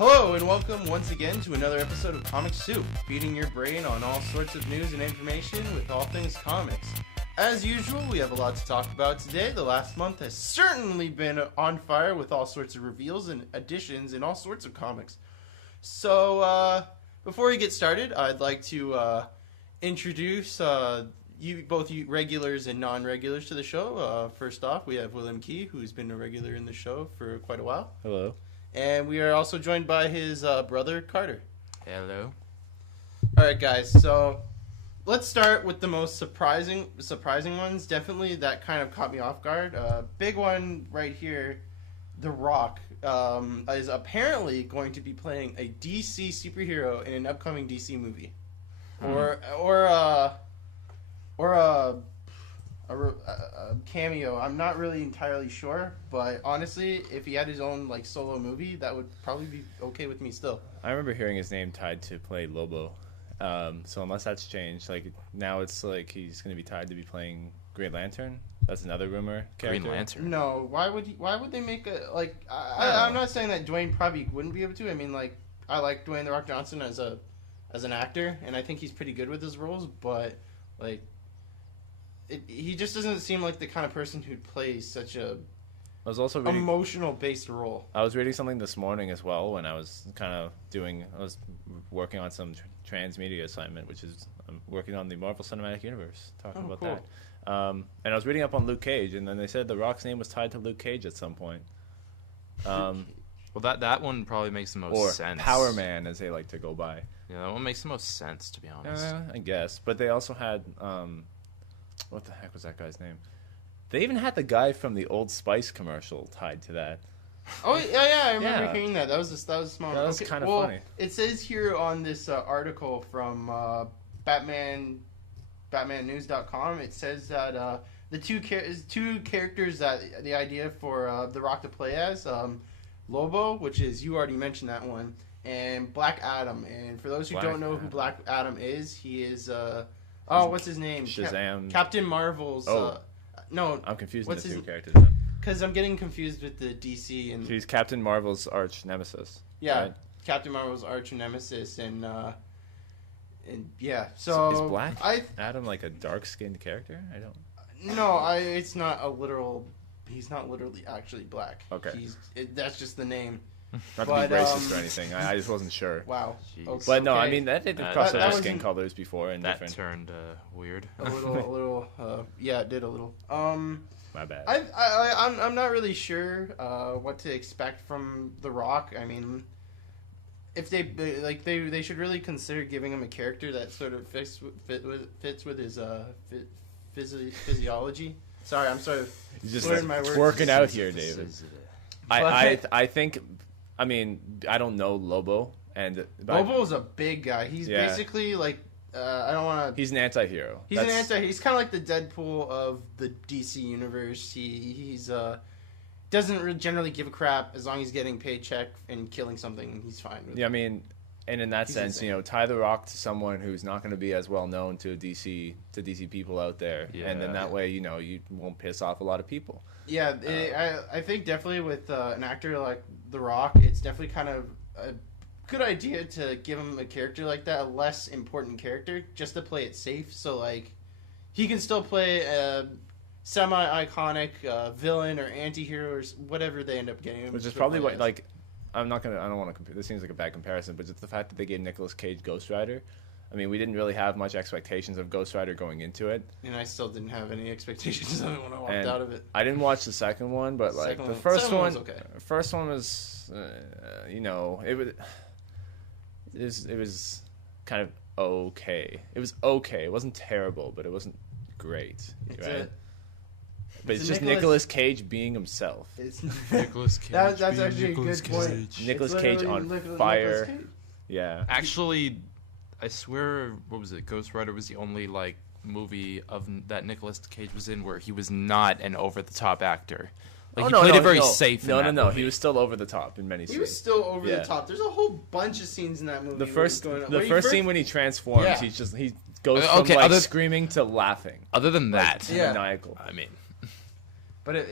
Hello and welcome once again to another episode of Comic Soup, feeding your brain on all sorts of news and information with all things comics. As usual, we have a lot to talk about today. The last month has certainly been on fire with all sorts of reveals and additions in all sorts of comics. So, before we get started, I'd like to introduce both you regulars and non-regulars to the show. First off, we have William Key, who's been a regular in the show for quite a while. Hello. And we are also joined by his brother, Carter. Hello. All right, guys. So let's start with the most surprising ones. Definitely that kind of caught me off guard. Big one right here, The Rock is apparently going to be playing a DC superhero in an upcoming DC movie, or a cameo. I'm not really entirely sure, but honestly, if he had his own like solo movie, that would probably be okay with me still. I remember hearing his name tied to play Lobo. So unless that's changed, like now it's like he's going to be tied to be playing Green Lantern. That's another rumor character. Green Lantern. No, why would they make a like? I'm not saying that Dwayne probably wouldn't be able to. I mean, like I like Dwayne The Rock Johnson as an actor, and I think he's pretty good with his roles. But like, he just doesn't seem like the kind of person who plays such a emotional based role. I was reading something this morning as well when I was working on some transmedia assignment, which is I'm working on the Marvel Cinematic Universe, talking about cool. that. And I was reading up on Luke Cage, and then they said The Rock's name was tied to Luke Cage at some point. Well, that one probably makes the most sense. Or Power Man, as they like to go by. Yeah, that one makes the most sense, to be honest. I guess. But they also had, what the heck was that guy's name? They even had the guy from the Old Spice commercial tied to that. Oh yeah, I remember hearing that. That was small. That was kind of funny. It says here on this article from BatmanNews.com. It says that the two characters that the idea for The Rock to play as Lobo, which is you already mentioned that one, and Black Adam. And for those who don't know who Black Adam is, he is what's his name? Shazam. Captain Marvel's. No, I'm confused with the two characters. Because I'm getting confused with the DC and. He's Captain Marvel's arch nemesis. Yeah, right? Captain Marvel's arch nemesis, and yeah. So is Black Adam like a dark-skinned character? I don't. No, it's not a literal. He's not literally actually black. Okay. That's just the name. Not to be racist or anything. I just wasn't sure. Wow. Okay. But no, I mean that did cross over skin wasn't- colors before and That different. turned weird. A little. Yeah, it did a little. My bad. I'm not really sure what to expect from The Rock. I mean, if they should really consider giving him a character that sort of fits with his physiology. Sorry, I'm sort of You're just slurring my words. working out here, David. I think. I mean, I don't know Lobo, and Lobo's a big guy. He's basically like I don't want to. He's an anti-hero. He's He's kind of like the Deadpool of the DC universe. He's doesn't generally give a crap as long as he's getting paycheck and killing something. He's fine with it. I mean, and in that sense, insane. Tie The Rock to someone who's not going to be as well known to DC people out there, and then that way, you won't piss off a lot of people. Yeah, I think definitely with an actor like The Rock, it's definitely kind of a good idea to give him a character like that, a less important character, just to play it safe. So like, he can still play a semi-iconic villain or anti-hero or whatever they end up getting him. Which is probably what like. I don't want to compare. This seems like a bad comparison, but just the fact that they gave Nicolas Cage Ghost Rider. I mean, we didn't really have much expectations of Ghost Rider going into it. And I still didn't have any expectations of it when I walked out of it. I didn't watch the second one, but like the first one was, it was kind of okay. It was okay. It wasn't terrible, but it wasn't great. But it's just Nicolas Cage being himself. It's Nicolas Cage. That's actually a good point. Nicolas Cage on fire. Cage. Yeah. Actually, I swear, what was it? Ghost Rider was the only movie of that Nicolas Cage was in where he was not an over-the-top actor. He played it very safe. No. He was still over the top in many scenes. He was still over the top. There's a whole bunch of scenes in that movie. The first scene when he transforms, he goes from screaming to laughing. Other than that, maniacal. I mean, But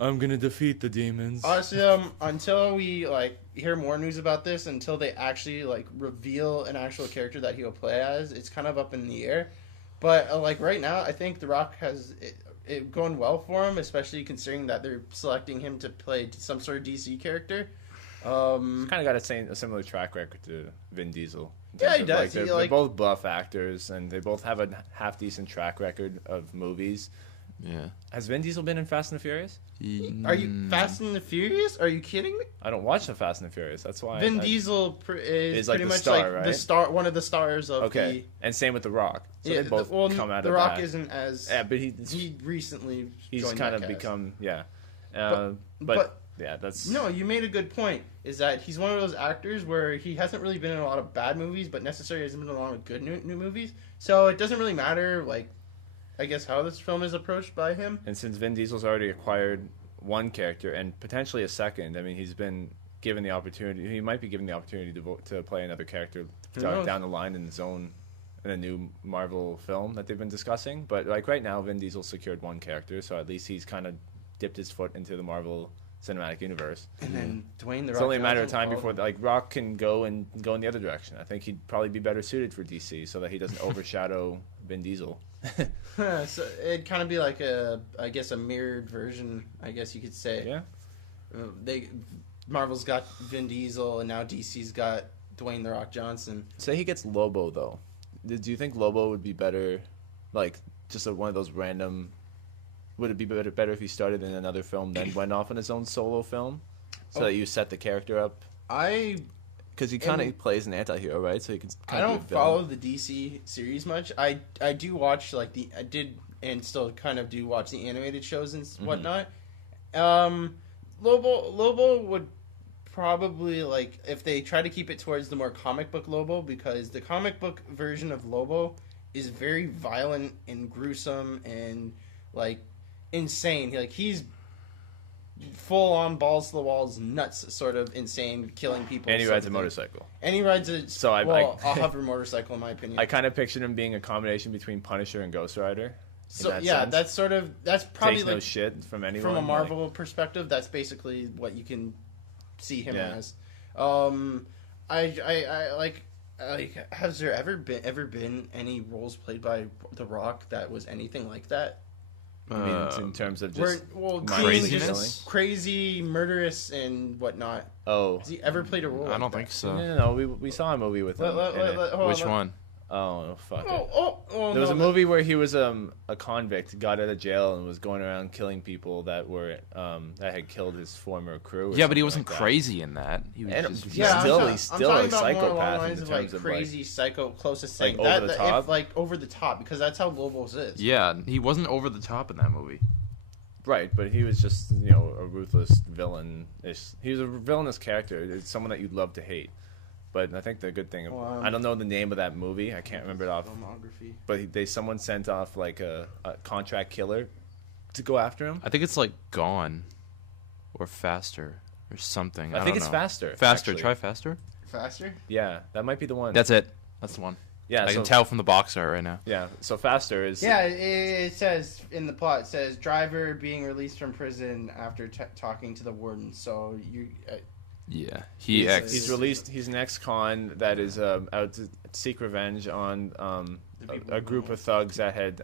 I'm gonna defeat the demons. Honestly, until we like hear more news about this, until they actually like reveal an actual character that he'll play as, it's kind of up in the air. But like right now, I think The Rock has it going well for him, especially considering that they're selecting him to play some sort of DC character. He's kind of got a similar track record to Vin Diesel. Yeah, he does. They're both buff actors, and they both have a half decent track record of movies. Yeah. Has Vin Diesel been in Fast and the Furious? Are you Fast and the Furious? Are you kidding me? I don't watch the Fast and the Furious. That's why Vin Diesel is like pretty the much star, like right? the star, one of the stars of okay. And same with The Rock. So yeah, they both come out The of Rock that. isn't as but he recently he's joined kind that of cast. become But yeah, that's no. You made a good point. Is that he's one of those actors where he hasn't really been in a lot of bad movies, but necessarily hasn't been in a lot of good new movies. So it doesn't really matter, like, I guess how this film is approached by him. And since Vin Diesel's already acquired one character and potentially a second, I mean, he's been given the opportunity. He might be given the opportunity to play another character down the line in his own in a new Marvel film that they've been discussing. But like right now, Vin Diesel secured one character, so at least he's kind of dipped his foot into the Marvel Cinematic Universe. And then Dwayne the Rock. It's only a matter of Johnson time followed. before like Rock can go in the other direction. I think he'd probably be better suited for DC so that he doesn't overshadow Vin Diesel. So it'd kind of be like I guess a mirrored version, I guess you could say. Yeah. Marvel's got Vin Diesel and now DC's got Dwayne the Rock Johnson. Say he gets Lobo though. Do you think Lobo would be better, like just one of those random? Would it be better if he started in another film then went off on his own solo film, so that you set the character up? Because he kind of plays an anti-hero, right? So he can. I don't follow the DC series much. I do watch I did and still kind of do watch the animated shows and whatnot. Lobo would probably like if they try to keep it towards the more comic book Lobo, because the comic book version of Lobo is very violent and gruesome and like insane. Like he's full on balls to the walls, nuts, sort of insane, killing people. And he rides a motorcycle. And he rides a a hover motorcycle, in my opinion. I kind of pictured him being a combination between Punisher and Ghost Rider. So yeah, sense. that's probably takes like no shit from anyone. From a Marvel perspective, that's basically what you can see him as. I like. Has there ever been any roles played by The Rock that was anything like that? I mean, in terms of just craziness, crazy, murderous, and whatnot. Oh, has he ever played a role? I don't think so. No. We saw a movie with him. Which one? Oh, fuck it. There was a movie where he was a convict, got out of jail, and was going around killing people that were that had killed his former crew. Yeah, but he wasn't crazy in that. He was he's still a psychopath in terms of crazy psycho closest thing. Like over the top? Over the top, because that's how Lobos is. Yeah, he wasn't over the top in that movie. Right, but he was just a ruthless villain. He was a villainous character. It's someone that you'd love to hate. But I think the good thing, I don't know the name of that movie. I can't remember it off. Filmography. But someone sent off like a contract killer to go after him. I think it's like Gone, or Faster, or something. I think it's Faster. Faster. Actually. Try Faster. Faster. Yeah, that might be the one. That's it. That's the one. Yeah, I can tell from the box art right now. Yeah, so Faster is. Yeah, it says in the plot. It says driver being released from prison after talking to the warden. So you. Yeah, he's released. He's an ex-con that is out to seek revenge on a group of thugs that had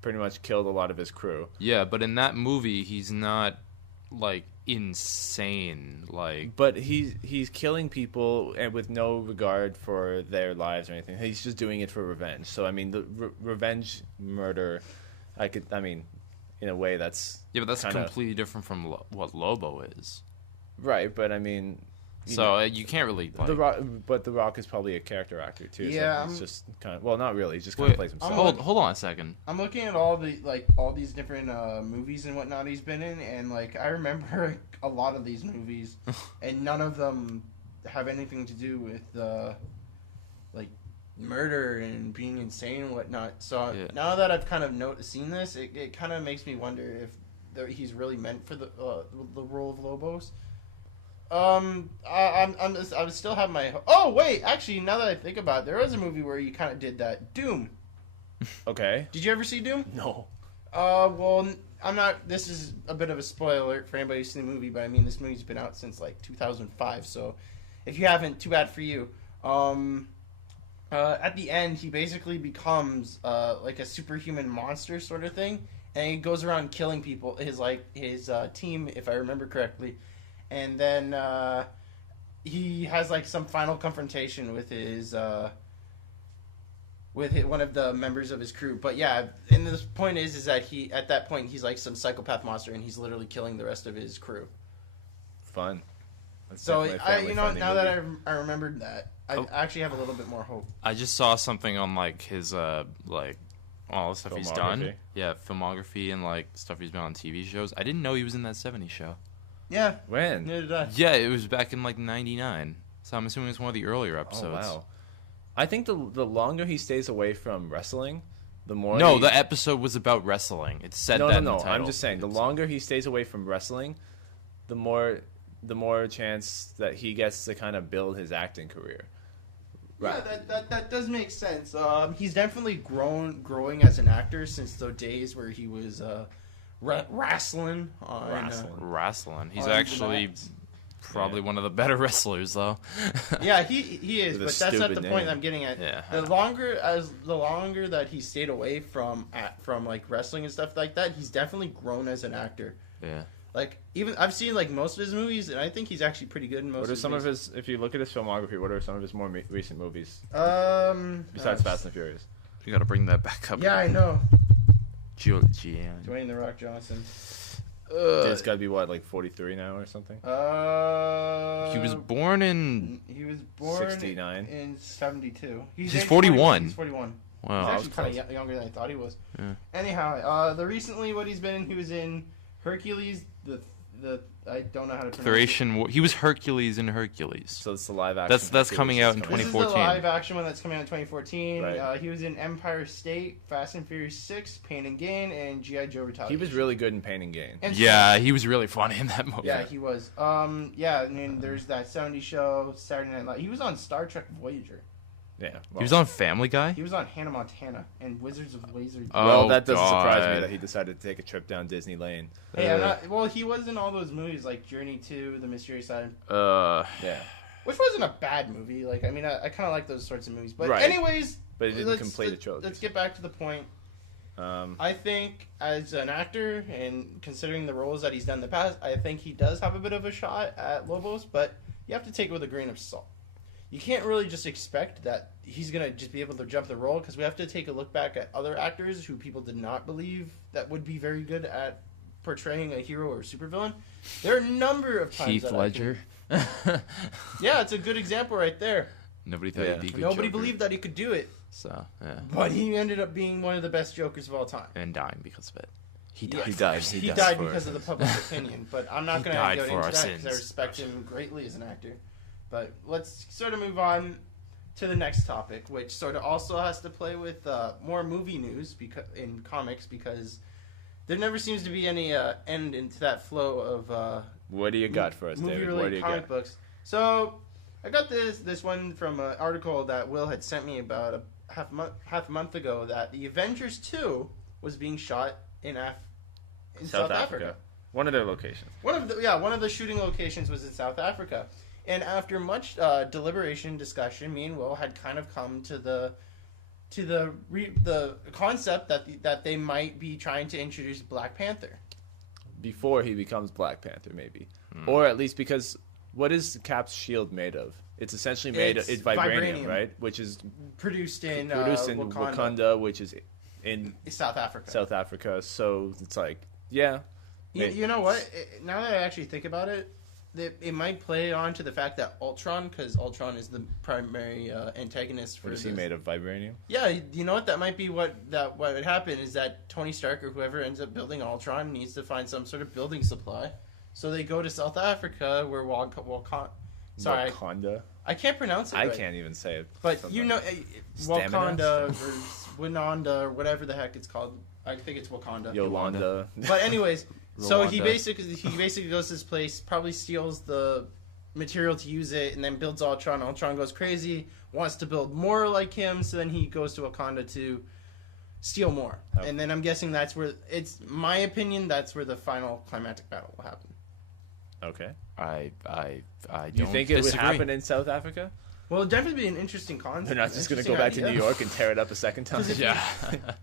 pretty much killed a lot of his crew. Yeah, but in that movie, he's not like insane. But he's killing people and with no regard for their lives or anything. He's just doing it for revenge. So I mean, the revenge murder. I mean, in a way that's but that's completely different from what Lobo is. Right, but I mean, you can't really. But The Rock is probably a character actor too. Yeah, so he's just kind of not really. He just kind of plays himself. Hold on a second. I'm looking at all these different movies and whatnot he's been in, and I remember a lot of these movies, and none of them have anything to do with murder and being insane and whatnot. So now that I've kind of seen this, it kind of makes me wonder if he's really meant for the role of Lobos. I would still have my. Oh wait, actually, now that I think about it, there was a movie where you kind of did that. Doom. Okay. Did you ever see Doom? No. Well, I'm not. This is a bit of a spoiler alert for anybody who's seen the movie, but I mean, this movie's been out since like 2005. So, if you haven't, too bad for you. At the end, he basically becomes like a superhuman monster sort of thing, and he goes around killing people. His team, if I remember correctly, and then he has like some final confrontation with his. One of the members of his crew. But yeah, and the point is that at that point he's like some psychopath monster, and he's literally killing the rest of his crew. Fun. That's so now movie. that I remembered that, I actually have a little bit more hope. I just saw something on like his all the stuff he's done. Yeah, filmography and like stuff he's been on TV shows. I didn't know he was in that '70s show. Yeah. When? Neither did I. Yeah, it was back in like '99. So I'm assuming it's one of the earlier episodes. Oh wow. I think the longer he stays away from wrestling, the more. No, the episode was about wrestling. It said that in the title. I'm just saying, the longer he stays away from wrestling, the more chance that he gets to kind of build his acting career. Right. Yeah, that does make sense. He's definitely growing as an actor since the days where he was wrestling. Wrestling. He's actually probably one of the better wrestlers, though. Yeah, he is, but that's not the point I'm getting at. Yeah. The longer that he stayed away from like wrestling and stuff like that, he's definitely grown as an actor. Yeah. Like even I've seen like most of his movies, and I think he's actually pretty good in most. What are some of his? If you look at his filmography, what are some of his more recent movies? Besides Fast and Furious. You got to bring that back up. Yeah, I know. Dwayne The Rock Johnson. It's got to be what, like 43 now or something? He was born in 69 in 72. He's 41. He's 41. Wow. He's actually kind of younger than I thought he was. Yeah. Anyhow, recently what he's been in, he was in Hercules. The I don't know how to pronounce it. He was Hercules in Hercules. So it's the live action. That's coming out in This 2014. is the live action one that's coming out in 2014. Right. He was in Empire State, Fast and Furious 6, Pain and Gain, and G.I. Joe Retaliation. He was really good in Pain and Gain. And Yeah, he was really funny in that movie. Yeah, he was. Yeah, I mean, there's that 70s show, Saturday Night Live. He was on Star Trek Voyager. Yeah. Well, He was on Family Guy? He was on Hannah Montana and Wizards of Waverly. well, that doesn't God. surprise me that he decided to take a trip down Disney Lane. Hey, well, he was in all those movies like Journey to the Mysterious Island, Yeah. which wasn't a bad movie. Like, I mean, I kind of like those sorts of movies. But Right. anyways, But it didn't complete the trilogy. Let's get back to the point. I think as an actor and considering the roles that he's done in the past, I think he does have a bit of a shot at Lobos, but you have to take it with a grain of salt. You can't really just expect that he's going to just be able to jump the role, because we have to take a look back at other actors who people did not believe that would be very good at portraying a hero or supervillain. There are a number of times Heath Ledger. Yeah, it's a good example right there. Nobody thought he'd be a good Nobody Joker. believed that he could do it, So, yeah. but he ended up being one of the best Jokers of all time. And dying because of it. He Yeah, died. He died because of the public opinion, but I'm not going to died go for into our that because I sins. respect him greatly as an actor. But let's sort of move on to the next topic, which sort of also has to play with more movie news in comics, because there never seems to be any end into that flow of What do you got for us, David? What do movie-related you comic got? books. So I got this one from an article that Will had sent me about half a month ago, that the Avengers 2 was being shot in South Africa. One of their locations. One of the shooting locations was in South Africa. And after much deliberation, discussion, me and Will had kind of come to the concept that they might be trying to introduce Black Panther. Before he becomes Black Panther, maybe. Or at least because, what is Cap's shield made of? It's essentially made of vibranium, right? Which is Produced in Wakanda, which is in South Africa. South Africa. So it's like, yeah. You know what? Now that I actually think about it, it might play on to the fact that Ultron, because Ultron is the primary antagonist for What is this. he made of? Vibranium? Yeah, you know what? That might be what would happen, is that Tony Stark or whoever ends up building Ultron needs to find some sort of building supply. So they go to South Africa, where Wakanda. I can't pronounce it. I right. can't even say it. But Something you know, Stamina? Wakanda or Winanda or whatever the heck it's called. I think it's Wakanda. Yolanda. But anyways, so he Rwanda. basically goes to this place, probably steals the material to use it, and then builds Ultron. Ultron goes crazy, wants to build more like him, so then he goes to Wakanda to steal more. Oh. And then I'm guessing that's where it's my opinion. That's where the final climactic battle will happen. Okay. I don't. You think it would happen in South Africa? Well, it'd definitely be an interesting concept. They're not just going to go back to New York and tear it up a second time.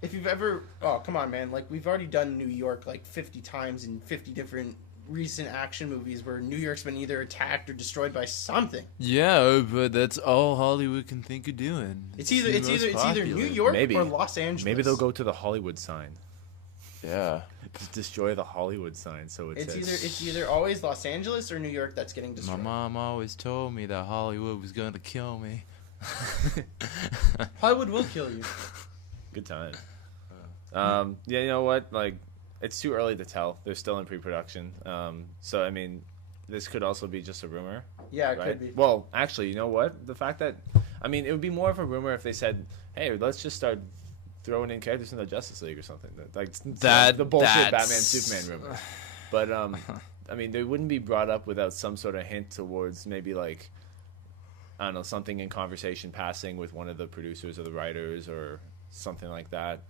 If you've ever, oh come on, man! Like we've already done New York like 50 times in 50 different recent action movies where New York's been either attacked or destroyed by something. Yeah, but that's all Hollywood can think of doing. It's either New York or Los Angeles. Maybe they'll go to the Hollywood sign. Yeah. Just destroy the Hollywood sign, so it's either always Los Angeles or New York that's getting destroyed. My mom always told me that Hollywood was going to kill me. Hollywood will kill you. Good time. Yeah, you know what? Like, it's too early to tell. They're still in pre-production. So I mean, this could also be just a rumor. Yeah, it right? could be. Well, actually, you know what? The fact that, I mean, it would be more of a rumor if they said, "Hey, let's just start throwing in characters in the Justice League or something." Like the bullshit Batman Superman rumor. But I mean, they wouldn't be brought up without some sort of hint towards maybe like, I don't know, something in conversation passing with one of the producers or the writers or something like that.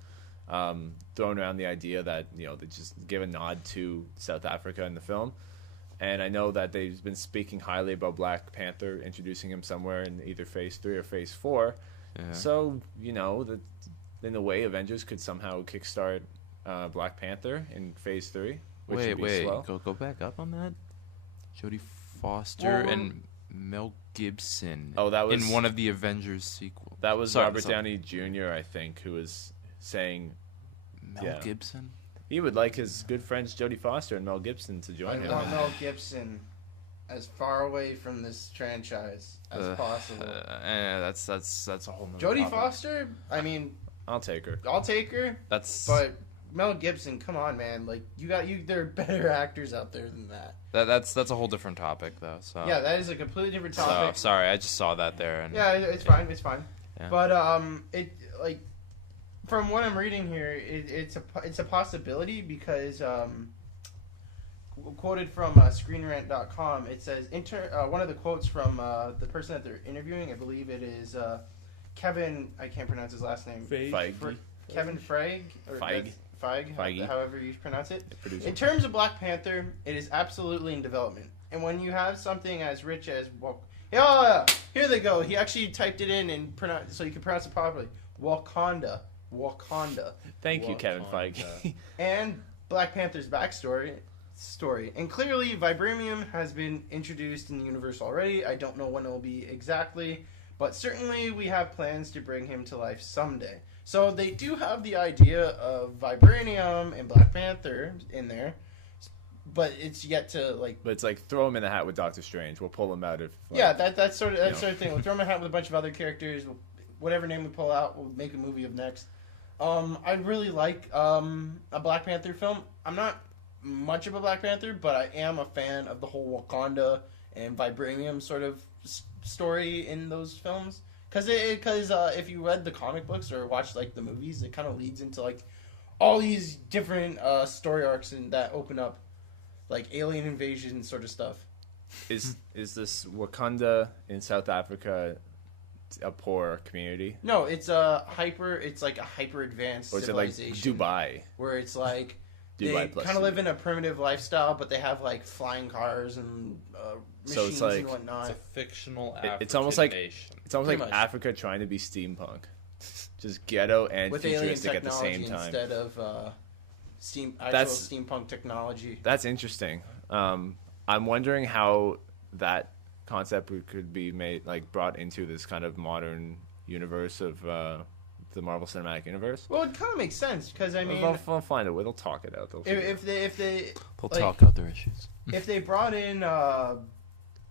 Throwing around the idea that, you know, they just give a nod to South Africa in the film. And I know that they've been speaking highly about Black Panther, introducing him somewhere in either Phase 3 or Phase 4. Yeah. So, you know, in a way, Avengers could somehow kickstart Black Panther in Phase 3. Wait, go back up on that? Jodie Foster and Mel Gibson. Oh, that was in one of the Avengers sequels. That was Robert Downey Jr., I think, who was saying Mel Gibson. He would like his good friends Jodie Foster and Mel Gibson to join him. I want Mel Gibson as far away from this franchise as possible. That's a whole nother Jodie topic. Foster. I mean, I'll take her. But Mel Gibson, come on, man! Like there are better actors out there than that. That's a whole different topic, though. So yeah, that is a completely different topic. So, sorry, I just saw that there. And, yeah, it's fine. It's fine. Yeah. But it like. From what I'm reading here, it's a possibility because quoted from ScreenRant.com, it says one of the quotes from the person that they're interviewing, I believe it is Kevin. I can't pronounce his last name. Kevin Feige or Feige, however you pronounce it. In terms of Black Panther, it is absolutely in development, and when you have something as rich as here they go. He actually typed it in and so you can pronounce it properly. Wakanda. Thank you, Kevin Feige. And Black Panther's backstory. And clearly, vibranium has been introduced in the universe already. I don't know when it will be exactly, but certainly we have plans to bring him to life someday. So they do have the idea of vibranium and Black Panther in there, but it's yet to like. But it's like throw him in the hat with Doctor Strange. We'll pull him out if. That sort of thing. We'll throw him in a hat with a bunch of other characters. Whatever name we pull out, we'll make a movie of next. I really like a Black Panther film. I'm not much of a Black Panther, but I am a fan of the whole Wakanda and vibranium sort of story in those films. Because if you read the comic books or watched like the movies, it kind of leads into like all these different story arcs and that open up like alien invasion sort of stuff. Is this Wakanda in South Africa a poor community? No, it's like a hyper advanced civilization. Or is it like Dubai? Where it's like they kind of live in a primitive lifestyle, but they have like flying cars and machines and whatnot. It's a fictional African it's almost like nation. It's almost like Africa trying to be steampunk. Just ghetto and with futuristic at the same time. Instead of steampunk technology. That's interesting. I'm wondering how that concept could be brought into this kind of modern universe of the Marvel Cinematic Universe. Well, it kind of makes sense because I mean, they'll find a way. They'll talk it out. They'll talk out their issues. If they brought in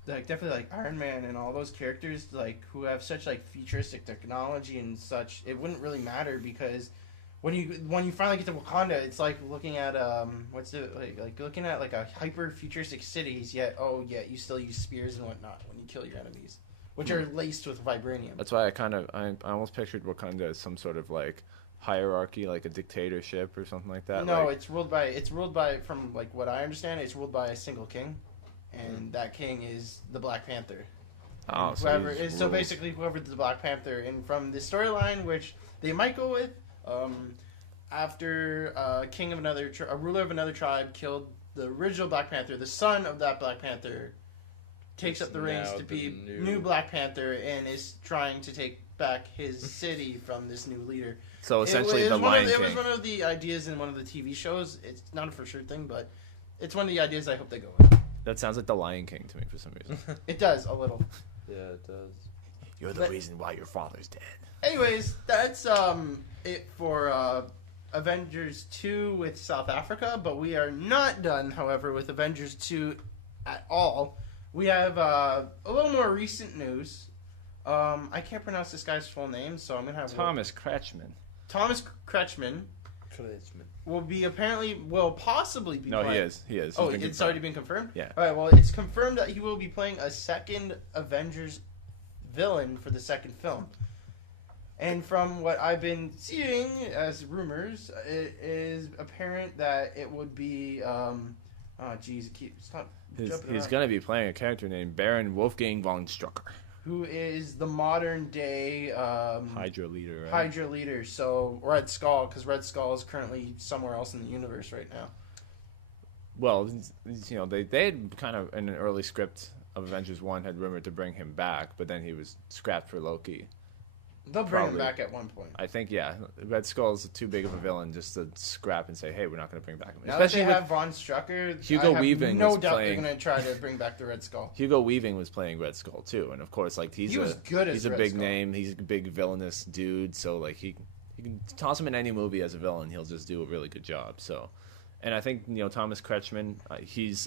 definitely like Iron Man and all those characters like who have such like futuristic technology and such, it wouldn't really matter because when you finally get to Wakanda, it's like looking at looking at like a hyper futuristic cities. Yet you still use spears and whatnot when you kill your enemies, which are laced with vibranium. That's why I almost pictured Wakanda as some sort of like hierarchy, like a dictatorship or something like that. No, it's ruled by from like what I understand, it's ruled by a single king, and that king is the Black Panther. Oh, so basically whoever the Black Panther, and from the storyline which they might go with. after a ruler of another tribe killed the original Black Panther, the son of that Black Panther takes up the reins to be new Black Panther and is trying to take back his city from this new leader. So essentially, the Lion King. It was one of the ideas in one of the TV shows. It's not a for sure thing, but it's one of the ideas I hope they go with. That sounds like the Lion King to me for some reason. It does a little. Yeah, it does. You're the reason why your father's dead. Anyways, that's it for Avengers 2 with South Africa, but we are not done, however, with Avengers 2 at all. We have a little more recent news. I can't pronounce this guy's full name, so I'm going to have... Thomas Kretschmann. Thomas Kretschmann will possibly be playing... No, he is. He's oh, it's already been confirmed? Yeah. Alright, well, it's confirmed that he will be playing a second Avengers villain for the second film. And from what I've been seeing as rumors, it is apparent that it would be... He's going to be playing a character named Baron Wolfgang von Strucker. Who is the modern day Hydra leader, right? Hydra leader. So Red Skull, because Red Skull is currently somewhere else in the universe right now. Well, they had kind of in an early script of Avengers 1 had rumored to bring him back, but then he was scrapped for Loki. They'll bring him back at one point. I think, yeah. Red Skull's too big of a villain just to scrap and say, hey, we're not going to bring back him. Now especially that they have Von Strucker, Hugo Weaving no doubt they're going to try to bring back the Red Skull. Hugo Weaving was playing Red Skull, too. And, of course, like he's a big name. He's a big villainous dude. So, like, he can toss him in any movie as a villain. He'll just do a really good job. So, and I think, Thomas Kretschmann, he's...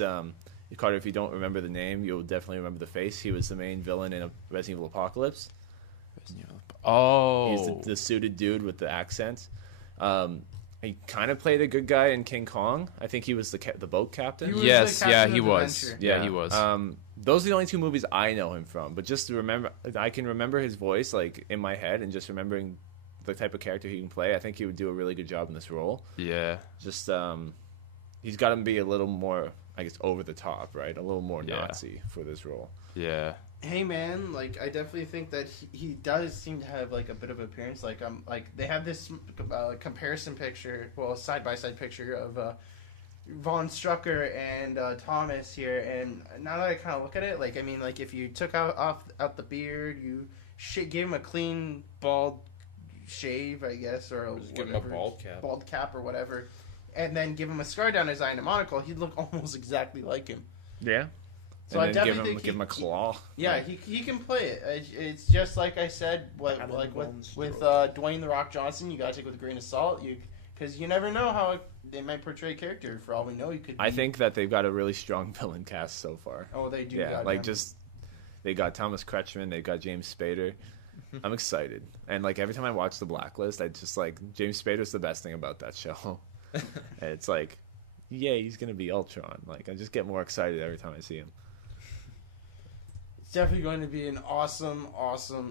Carter, if you don't remember the name, you'll definitely remember the face. He was the main villain in Resident Evil Apocalypse. Oh, he's the suited dude with the accent. He kind of played a good guy in King Kong. I think he was the boat captain. He was he was. Yeah, he was. Those are the only two movies I know him from. But just to remember, I can remember his voice like in my head, and just remembering the type of character he can play. I think he would do a really good job in this role. Yeah. Just he's got to be a little more, I guess, over the top, right? A little more Nazi for this role. Yeah. Hey man, like I definitely think that he does seem to have like a bit of appearance. Like they have this comparison picture, well, side by side picture of Von Strucker and Thomas here. And now that I kind of look at it, like I mean, like if you took out the beard, you gave him a clean bald shave, I guess, or give him a bald cap or whatever, and then give him a scar down his eye and a monocle, he'd look almost exactly like him. Yeah. So and I then definitely give him a claw. Yeah, like, he can play it. It's just like I said, with Dwayne the Rock Johnson, you gotta take it with a grain of salt. Because you never know how they might portray a character. For all we know, you could. I think that they've got a really strong villain cast so far. Oh, they do. Yeah, they got Thomas Kretschmann, they got James Spader. I'm excited, and like every time I watch The Blacklist, I just like James Spader's the best thing about that show. And it's like, yay, he's gonna be Ultron. Like I just get more excited every time I see him. It's definitely going to be an awesome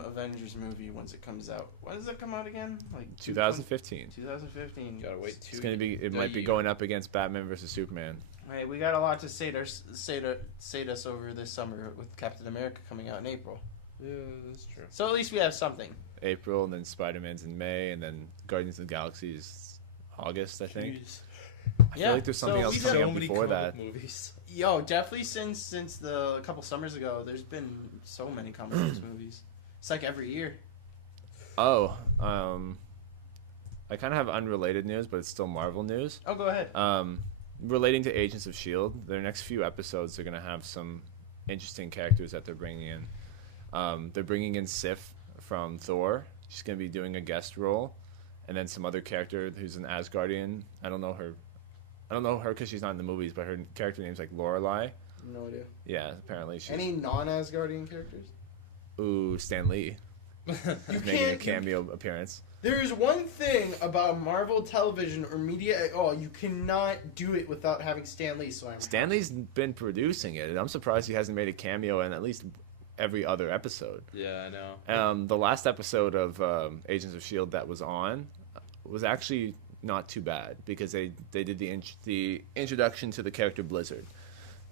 Avengers movie once it comes out. When does it come out again? Like 2015. 2015. Gotta wait It's gonna be. It might be going up against Batman versus Superman. Hey, we got a lot to say to us over this summer with Captain America coming out in April. Yeah, that's true. So at least we have something. April, and then Spider-Man's in May, and then Guardians of the Galaxy is August, I think. I feel like there's something else coming up before that. Movies. Yo, definitely since a couple summers ago, there's been so many comic books movies. It's like every year. Oh, I kind of have unrelated news, but it's still Marvel news. Oh, go ahead. Relating to Agents of S.H.I.E.L.D., their next few episodes are going to have some interesting characters that they're bringing in. They're bringing in Sif from Thor. She's going to be doing a guest role. And then some other character who's an Asgardian. I don't know her because she's not in the movies, but her character name's like Lorelei. No idea. Yeah, apparently she's... Any non-Asgardian characters? Ooh, Stan Lee. He's making a cameo appearance. There's one thing about Marvel television or media at all. You cannot do it without having Stan Lee. So Stan Lee's been producing it, and I'm surprised he hasn't made a cameo in at least every other episode. Yeah, I know. The last episode of Agents of S.H.I.E.L.D. that was on was actually not too bad because they did the introduction to the character Blizzard,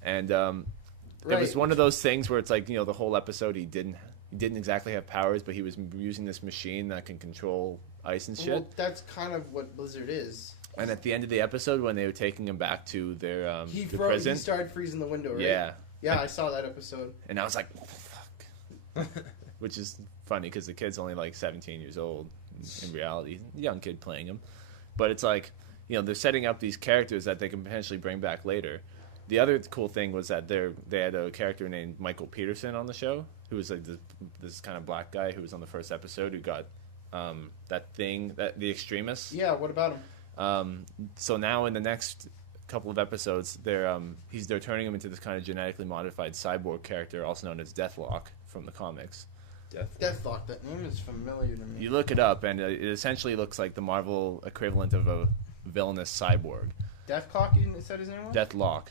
and it was one of those things where it's like the whole episode he didn't exactly have powers, but he was using this machine that can control ice and shit. Well, that's kind of what Blizzard is. And at the end of the episode, when they were taking him back to their prison, he started freezing the window, right? Yeah. Yeah, I saw that episode. And I was like, oh, fuck. Which is funny because the kid's only like 17 years old in reality. Young kid playing him. But it's like, they're setting up these characters that they can potentially bring back later. The other cool thing was that they had a character named Michael Peterson on the show, who was like this kind of black guy who was on the first episode who got the Extremists. Yeah, what about him? So now in the next couple of episodes, they're turning him into this kind of genetically modified cyborg character, also known as Deathlock from the comics. Deathlock. That name is familiar to me. You look it up, and it essentially looks like the Marvel equivalent of a villainous cyborg. Deathclock, you said his name was? Deathlock.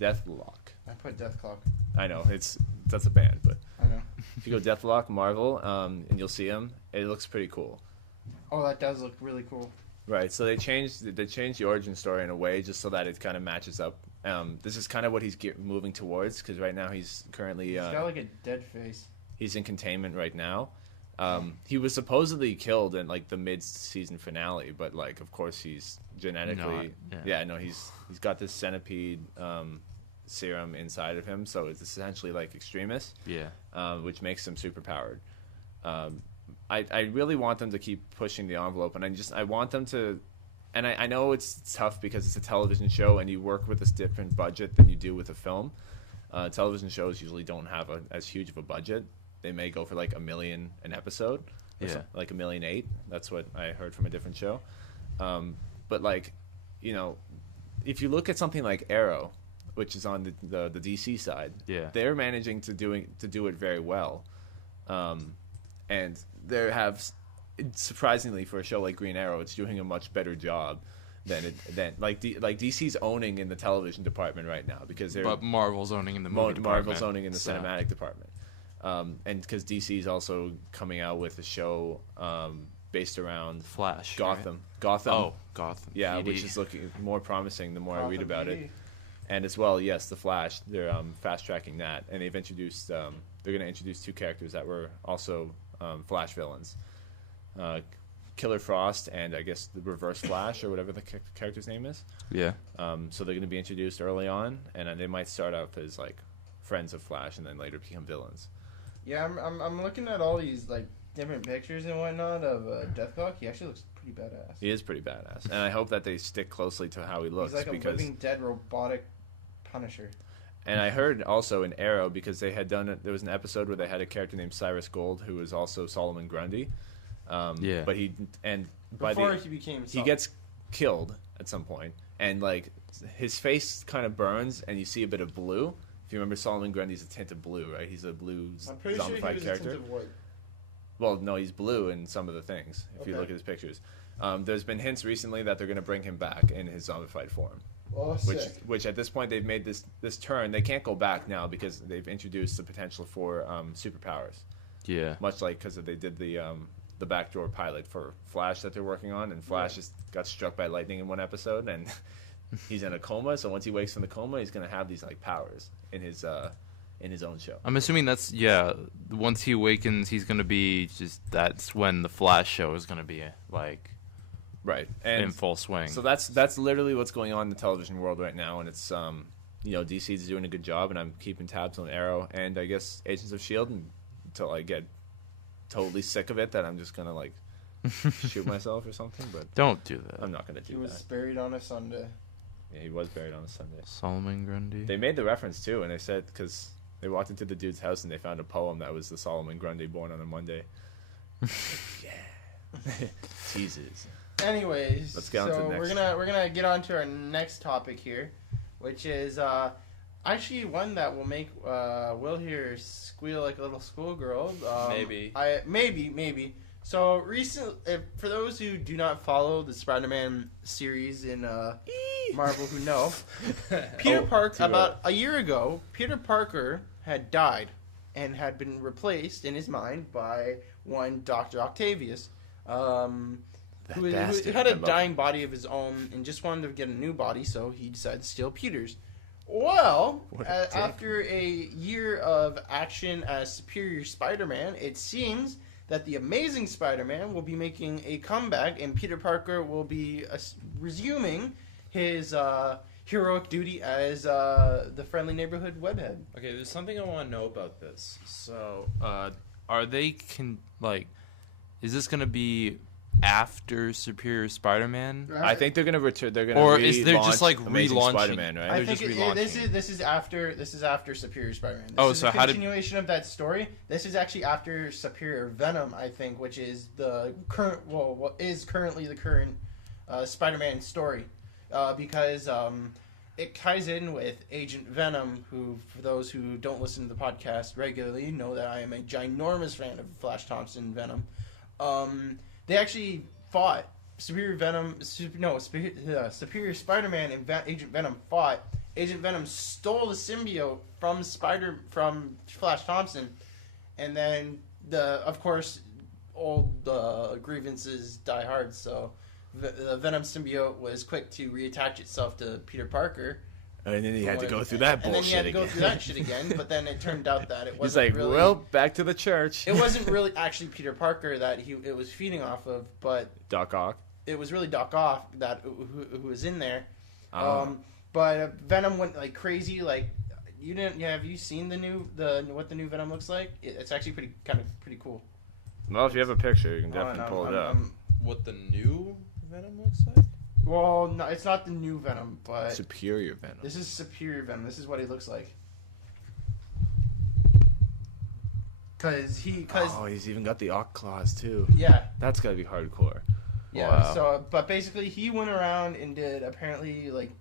I put Deathclock. I know that's a band, but I know. if you go Deathlock Marvel, and you'll see him, it looks pretty cool. Oh, that does look really cool. Right, so they changed the origin story in a way just so that it kind of matches up. This is kind of what he's moving towards because right now he's currently he's got like a dead face. He's in containment right now. He was supposedly killed in like the mid-season finale, but like of course he's genetically he's got this centipede serum inside of him, so it's essentially like Extremis, which makes him superpowered. I really want them to keep pushing the envelope, and I want them to, and I know it's tough because it's a television show and you work with a different budget than you do with a film. Television shows usually don't have as huge of a budget. They may go for like $1 million an episode, like $1.8 million. That's what I heard from a different show. But like, if you look at something like Arrow, which is on the DC side, they're managing to do it very well, and they have, surprisingly for a show like Green Arrow, it's doing a much better job than DC's owning in the television department right now because but Marvel's owning in the movie department. Marvel's owning in the cinematic department. And because DC's also coming out with a show based around Flash, Gotham. Right? Gotham. Oh, Gotham. Yeah, PD. which is looking more promising the more I read about PD. it. And as well, yes, the Flash. They're fast tracking that, and they've introduced. They're going to introduce 2 characters that were also Flash villains, Killer Frost, and I guess the Reverse Flash or whatever the character's name is. Yeah. So they're going to be introduced early on, and they might start out as like friends of Flash, and then later become villains. Yeah, I'm looking at all these like different pictures and whatnot of Deathlock. He actually looks pretty badass. He is pretty badass, and I hope that they stick closely to how he looks. He's like because, a living dead robotic Punisher. And I heard also in Arrow because they had done it. There was an episode where they had a character named Cyrus Gold who was also Solomon Grundy. But he gets killed at some point, and like his face kind of burns, and you see a bit of blue. If you remember, Solomon Grundy's a tint of blue, right? He's a blue zombified sure he was character. A tint of white. Well, no, he's blue in some of the things. If you Okay. look at his pictures, there's been hints recently that they're going to bring him back in his zombified form. Oh, Which at this point they've made this turn. They can't go back now because they've introduced the potential for superpowers. Yeah. Much like because they did the backdoor pilot for Flash that they're working on, and Flash just got struck by lightning in one episode, and he's in a coma. So once he wakes from the coma, he's going to have these like powers in his own show. I'm assuming that's once he awakens, he's gonna be that's when the Flash show is gonna be like Right, and in full swing. So that's literally what's going on in the television world right now, and it's DC's doing a good job, and I'm keeping tabs on Arrow and I guess Agents of S.H.I.E.L.D. until I get totally sick of it that I'm just gonna like shoot myself or something. But don't do that. I'm not gonna do He was that. buried on a Sunday. Yeah, he was buried on a Sunday. Solomon Grundy. They made the reference too, and they said because they walked into the dude's house and they found a poem that was the Solomon Grundy born on a Monday. Yeah, teases. Anyways, Let's get on to the next. we're gonna get on to our next topic here, which is actually one that will make Will here squeal like a little schoolgirl. Maybe. So for those who do not follow the Spider-Man series in Marvel, who know, Peter Parker about a year ago, Peter Parker had died and had been replaced in his mind by one Dr. Octavius. Who had a dying body of his own and just wanted to get a new body, so he decided to steal Peter's. Well, after a year of action as Superior Spider-Man, it seems that the Amazing Spider-Man will be making a comeback, and Peter Parker will be resuming his heroic duty as the friendly neighborhood webhead. Okay, there's something I want to know about this. So, are they is this gonna be after Superior Spider-Man? I think they're gonna return. They're gonna or is there just like Amazing relaunching Spider-Man, right? I think this is after Superior Spider-Man. Oh, is so a how did- continuation of that story? This is actually after Superior Venom, I think, which is the current what is currently the current Spider-Man story, because it ties in with Agent Venom, who, for those who don't listen to the podcast regularly, know that I am a ginormous fan of Flash Thompson Venom. They actually fought Superior Spider-Man and Agent Venom fought. Agent Venom stole the symbiote from Flash Thompson, and then of course old grievances die hard. So the Venom symbiote was quick to reattach itself to Peter Parker. And then he had to go through that bullshit And then he had to again. go through that shit again, but then it turned out that it He's wasn't like, really... well, back to the church. It wasn't really actually Peter Parker that it was feeding off of, but... Doc Ock. It was really Doc Ock who was in there. Oh. But Venom went like crazy. Like, have you seen what the new Venom looks like? It's actually pretty cool. Well, if you have a picture, you can definitely pull it up. What the new Venom looks like? Well, no, it's not the new Venom, but Superior Venom. this is Superior Venom. This is what he looks like. Oh, he's even got the Ock claws too. Yeah. That's gotta be hardcore. Yeah. Wow. So, but basically, he went around and did apparently like.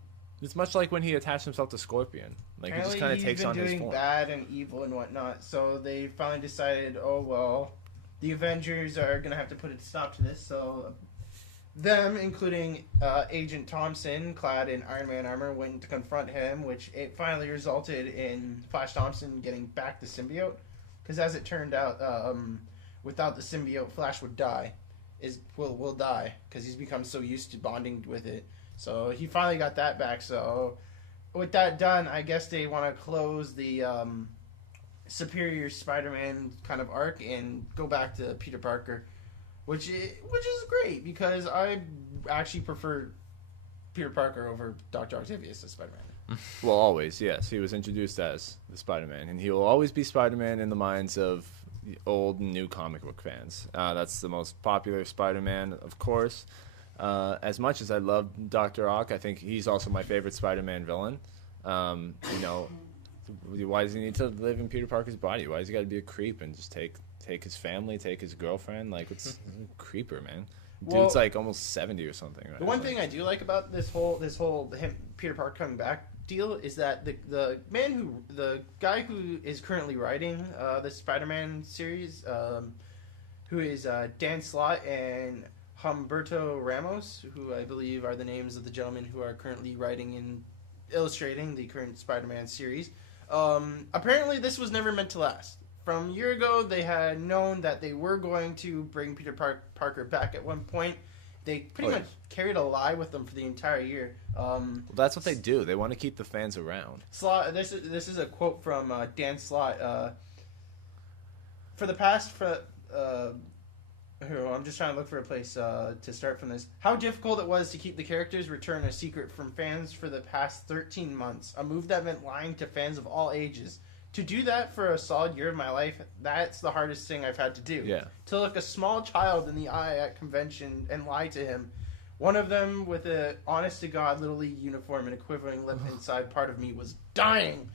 It's much like when he attached himself to Scorpion. Like, he just kind of takes on his doing form. bad and evil and whatnot. So they finally decided, oh well, the Avengers are gonna have to put a stop to this. So them, including Agent Thompson, clad in Iron Man armor, went to confront him, which it finally resulted in Flash Thompson getting back the symbiote. Because as it turned out, without the symbiote, Flash would die. Will die because he's become so used to bonding with it. So he finally got that back. So with that done, I guess they want to close the Superior Spider-Man kind of arc and go back to Peter Parker, which is great because I actually prefer Peter Parker over Dr. Octavius as Spider-Man. Well, always, yes. He was introduced as the Spider-Man, and he will always be Spider-Man in the minds of the old and new comic book fans. That's the most popular Spider-Man, of course. As much as I love Dr. Ock, I think he's also my favorite Spider-Man villain. Why does he need to live in Peter Parker's body? Why does he got to be a creep and just take his family, take his girlfriend? Like, it's a creeper, man. Dude's like almost 70 or something. Right? The one thing I do like about this whole Peter Parker coming back deal is that the guy who is currently writing the Spider-Man series, who is Dan Slott and Humberto Ramos, who I believe are the names of the gentlemen who are currently writing and illustrating the current Spider-Man series. Apparently, this was never meant to last. From a year ago, they had known that they were going to bring Peter Parker back at one point. They pretty much carried a lie with them for the entire year. Well, that's what they do. They want to keep the fans around. Slott. This is a quote from Dan Slott. I'm just trying to look for a place to start from this. How difficult it was to keep the character's return a secret from fans for the past 13 months. A move that meant lying to fans of all ages. To do that for a solid year of my life, that's the hardest thing I've had to do. Yeah. To look a small child in the eye at convention and lie to him. One of them with a honest-to-God Little League uniform and a quivering lip inside part of me was dying.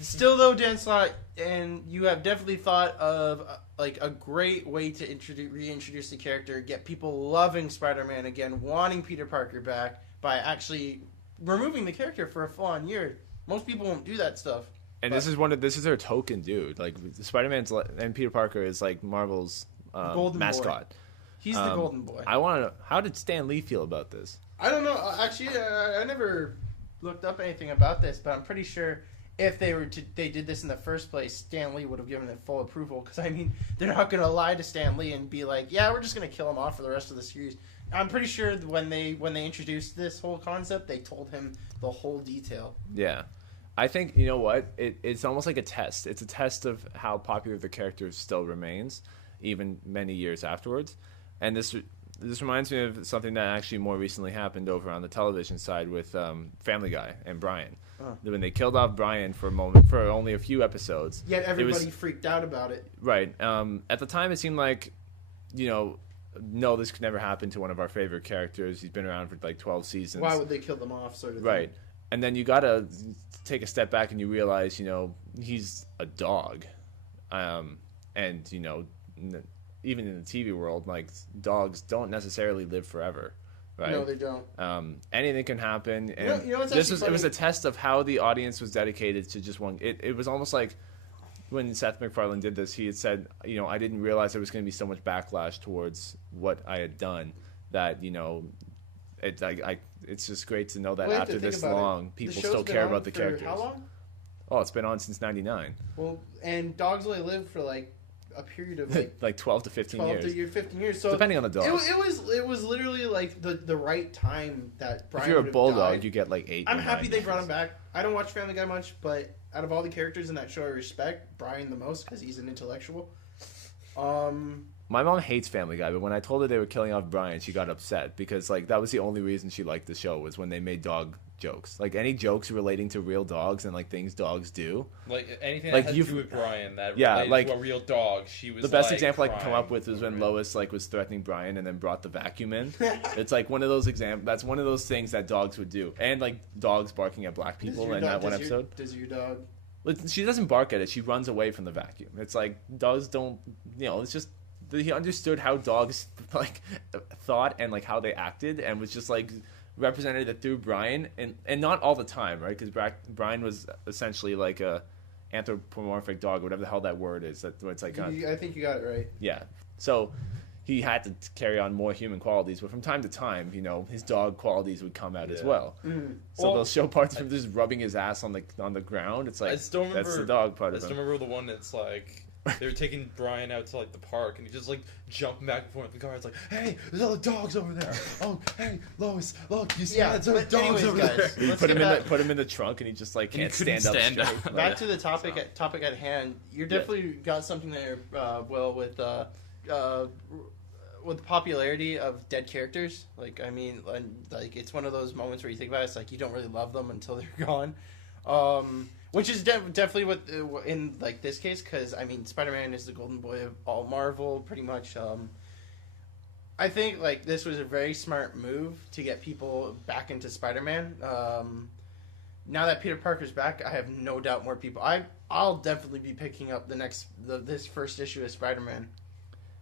Still, though, Dan Slott, and you have definitely thought of a great way to reintroduce the character, get people loving Spider-Man again, wanting Peter Parker back by actually removing the character for a full-on year. Most people won't do that stuff. And this is their token dude. Like, Spider-Man's and Peter Parker is like Marvel's mascot. Boy. He's the golden boy. I want to know, how did Stan Lee feel about this? I don't know. Actually, I never looked up anything about this, but I'm pretty sure if they did this in the first place, Stan Lee would have given it full approval. Because I mean, they're not going to lie to Stan Lee and be like, "Yeah, we're just going to kill him off for the rest of the series." I'm pretty sure when they introduced this whole concept, they told him the whole detail. Yeah. I think, you know what? It's almost like a test. It's a test of how popular the character still remains. even many years afterwards. And this reminds me of something that actually more recently happened over on the television side with Family Guy and Brian. When they killed off Brian for a moment, for only a few episodes. Yet everybody freaked out about it. Right. At the time, it seemed like, no, this could never happen to one of our favorite characters. He's been around for like 12 seasons. Why would they kill them off, sort of right. thing? And then you got to take a step back and you realize, he's a dog. And, even in the TV world, like, dogs don't necessarily live forever. Right? No, they don't. Anything can happen. And it was a test of how the audience was dedicated to just one. It was almost like when Seth MacFarlane did this, he had said, I didn't realize there was going to be so much backlash towards what I had done that, it's just great to know that after this long, people still care about the characters. How long? Oh, it's been on since 99. Well, and dogs only live for like a period of like 12 to 15 years. 15 years. So depending on the dog. It was literally like the right time that Brian. If you're a bulldog, died. You get like 8. I'm happy they brought him back. I don't watch Family Guy much, but out of all the characters in that show, I respect Brian the most because he's an intellectual. My mom hates Family Guy, but when I told her they were killing off Brian, she got upset because like that was the only reason she liked the show was when they made dog jokes. Like any jokes relating to real dogs and like things dogs do. Like anything that had to do with Brian that related to a real dog, she was the best like, example I could come up with was when Lois like was threatening Brian and then brought the vacuum in. It's like one of those that's one of those things that dogs would do. And like dogs barking at black people in that one episode. Does your dog? She doesn't bark at it. She runs away from the vacuum. It's like dogs don't, it's just he understood how dogs like thought and like how they acted and was just like represented it through Brian and not all the time, right? Because Brian was essentially like a anthropomorphic dog, whatever the hell that word is. That it's like I think you got it right. Yeah, so he had to carry on more human qualities, but from time to time, his dog qualities would come out as well. Mm-hmm. So they'll show parts of him just rubbing his ass on the ground. It's like that's the dog part of him. I still remember the one that's like. They were taking Brian out to like the park, and he just like jumping back and forth in the car. It's like, hey, there's all the dogs over there. Oh, hey, Lois, look, you see that? There's dogs over there. You put him in the trunk, and he just like can't stand up. Back to the topic at hand. You definitely got something there, Will, with the popularity of dead characters. Like, I mean, like it's one of those moments where you think about it, it's like you don't really love them until they're gone. Which is definitely what in like this case, because I mean, Spider-Man is the golden boy of all Marvel, pretty much. I think like this was a very smart move to get people back into Spider-Man. Now that Peter Parker's back, I have no doubt more people. I'll definitely be picking up this first issue of Spider-Man.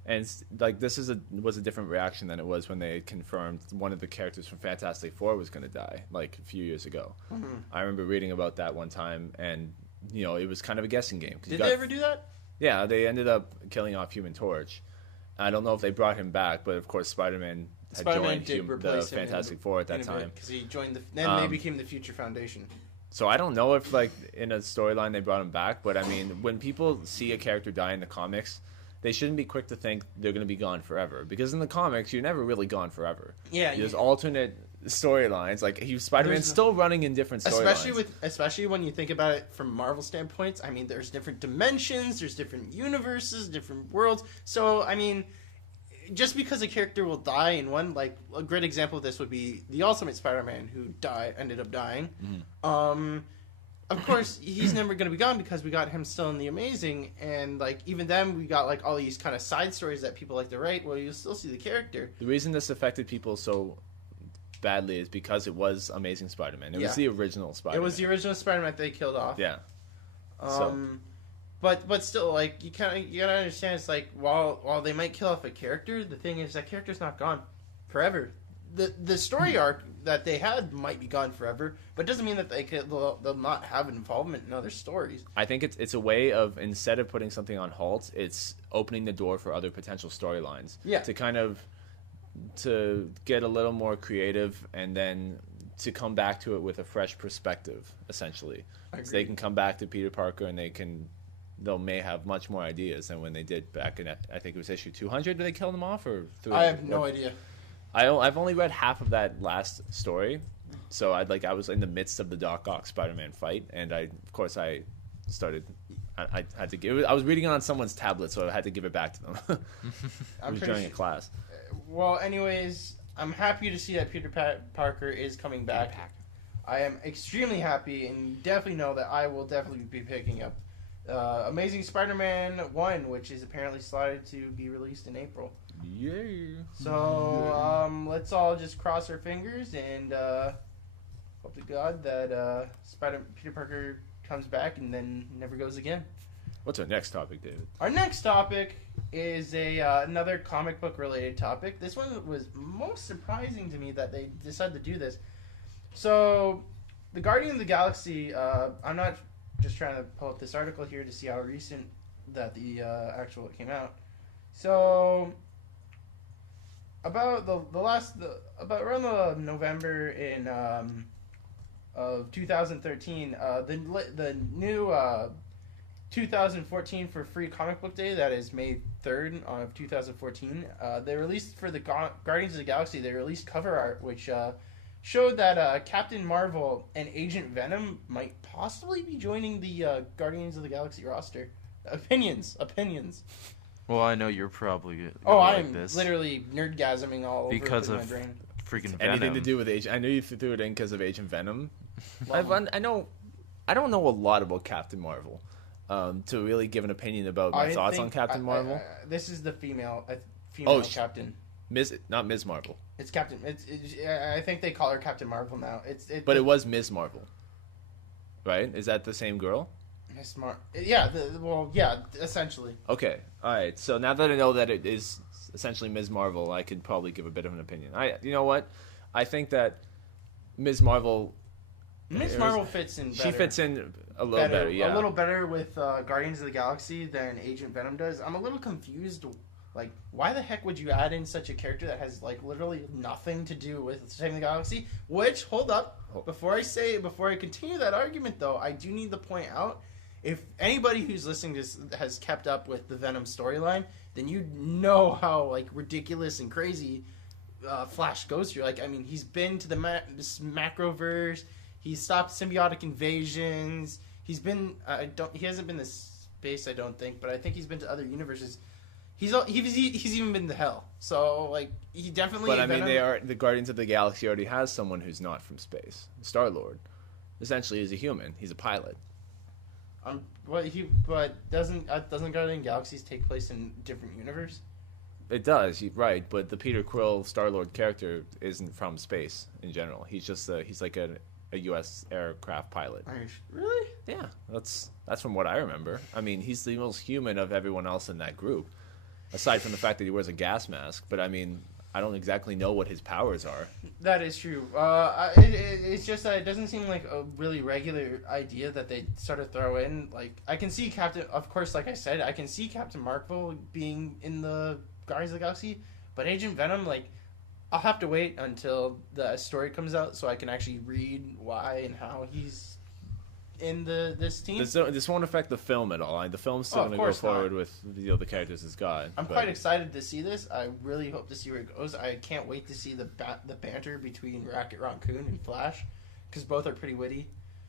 And like this was a different reaction than it was when they confirmed one of the characters from Fantastic Four was going to die like a few years ago. Mm-hmm. I remember reading about that one time, and it was kind of a guessing game. Did they ever do that? Yeah, they ended up killing off Human Torch. I don't know if they brought him back, but of course Spider-Man joined the Fantastic Four at that time because he joined then they became the Future Foundation. So I don't know if like in a storyline they brought him back, but I mean when people see a character die in the comics, they shouldn't be quick to think they're going to be gone forever. Because in the comics, you're never really gone forever. Yeah. There's alternate storylines. Like, Spider-Man's still running in different storylines. Especially when you think about it from Marvel standpoints. I mean, there's different dimensions, there's different universes, different worlds. So, I mean, just because a character will die in one, like, a great example of this would be the Ultimate Spider-Man, who ended up dying. Mm-hmm. Of course, he's never going to be gone because we got him still in The Amazing, and like even then we got like all these kind of side stories that people like to write. Well, you still see the character. The reason this affected people so badly is because it was Amazing Spider-Man. It was the original Spider-Man. It was the original Spider-Man that they killed off. Yeah. But still, like you gotta understand, it's like while they might kill off a character, the thing is that character's not gone forever. The story arc that they had might be gone forever, but it doesn't mean that they'll not have involvement in other stories. I think it's a way of, instead of putting something on halt, it's opening the door for other potential storylines. Yeah. To get a little more creative and then to come back to it with a fresh perspective, essentially. So they can come back to Peter Parker and they may have much more ideas than when they did back in, I think it was issue 200. Did they kill them off? Or I have no idea. I've only read half of that last story, so I was in the midst of the Doc Ock Spider-Man fight, and I started I had to give. I was reading it on someone's tablet, so I had to give it back to them. I was during a class. Well, anyways, I'm happy to see that Peter Parker is coming back. I am extremely happy, and you definitely know that I will definitely be picking up Amazing Spider-Man 1, which is apparently slotted to be released in April. Yeah. So let's all just cross our fingers and hope to God that Peter Parker comes back and then never goes again. What's our next topic, David? Our next topic is another comic book related topic. This one was most surprising to me that they decided to do this. So, the Guardian of the Galaxy, I'm not just trying to pull up this article here to see how recent that the actual came out. So, about about around the November in of 2013, the new 2014 for Free Comic Book Day, that is May 3rd of 2014, they released for the Guardians of the Galaxy, they released cover art which showed that Captain Marvel and Agent Venom might possibly be joining the Guardians of the Galaxy roster. Opinions. Well, I know you're probably I'm literally nerdgasming all because over of my brain. Freaking Venom. Anything to do with Agent? I know you threw it in because of Agent Venom. I don't know a lot about Captain Marvel to really give an opinion about my thoughts on Captain Marvel. This is the female Captain. Not Ms. Marvel. It's Captain. I think they call her Captain Marvel now. But it was Ms. Marvel, right? Is that the same girl? Miss Yeah. Yeah. Essentially. Okay. All right. So now that I know that it is essentially Ms. Marvel, I could probably give a bit of an opinion. You know what? I think that Ms. Marvel. Ms. Marvel fits in better. She fits in a little better, yeah. A little better with Guardians of the Galaxy than Agent Venom does. I'm a little confused. Like, why the heck would you add in such a character that has, like, literally nothing to do with saving the galaxy? Which, hold up, before I continue that argument, though, I do need to point out, if anybody who's listening to this has kept up with the Venom storyline, then you know how, like, ridiculous and crazy Flash goes through. Like, I mean, he's been to the Macroverse. He's stopped symbiotic invasions. He's been he hasn't been to space, I don't think, but I think he's been to other universes. He's even been to hell. So like he definitely. But I mean, the Guardians of the Galaxy already has someone who's not from space. Star-Lord, essentially, is a human. He's a pilot. But doesn't Guardians of the Galaxies take place in a different universe? It does, right? But the Peter Quill Star-Lord character isn't from space in general. He's just he's like a U.S. aircraft pilot. Really? Yeah, that's from what I remember. I mean, he's the most human of everyone else in that group, aside from the fact that he wears a gas mask. But I mean, I don't exactly know what his powers are. That is true. It's just that it doesn't seem like a really regular idea that they sort of throw in. Like, I can see of course, like I said, I can see Captain Marvel being in the Guardians of the Galaxy, but Agent Venom, like, I'll have to wait until the story comes out so I can actually read why and how he's in this team. This won't affect the film at all. The film's still going to go forward with the characters it's got. I'm quite excited to see this. I really hope to see where it goes. I can't wait to see the banter between Rocket Raccoon and Flash, because both are pretty witty.